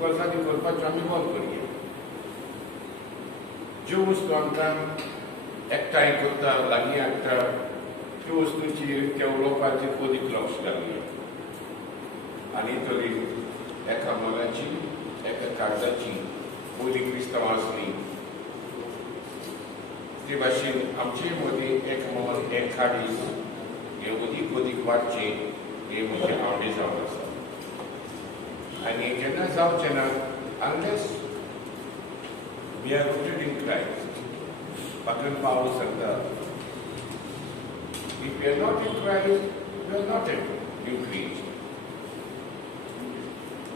वर्सांनी करपाचें आमी बंद करया. ज्यो वस्तू आमकां एकठांय करता, लागीं हाडटा, त्यो वस्तूंची त्या उलोवपाची अदीक लक्ष घालया. आनी तरी एका मोलाची, एका कागदाची पयलीं क्रिस्तांवां आसलीं. ते भाशेन आमचे मदीं एक मोल, एक काडीस हें अदीक वाडचें हें म्हजें आवडे जावन आसा. आनी केन्ना जावचें ना unless we are rooted in Christ. Bhagwan Paul सांगता, if we are not in Christ, we are not a new creature.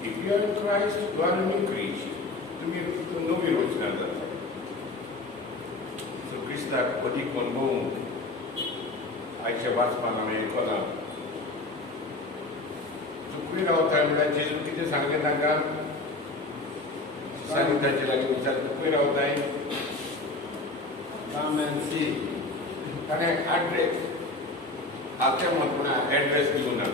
If you are in Christ, you are a new creature. तुम्ही नवी रचना जाता. सो क्रिस्ताक अदीक अणभवूंक आयच्या वाचपाक हांवें आयकलां. चुकून रावता म्हणल्यार जेजून कितें सांगलें तांकां सांगताचे लागीं विचार चुकून रावताय ताणें एड्रेस आख्या म्हणून एड्रेस दिवं ना.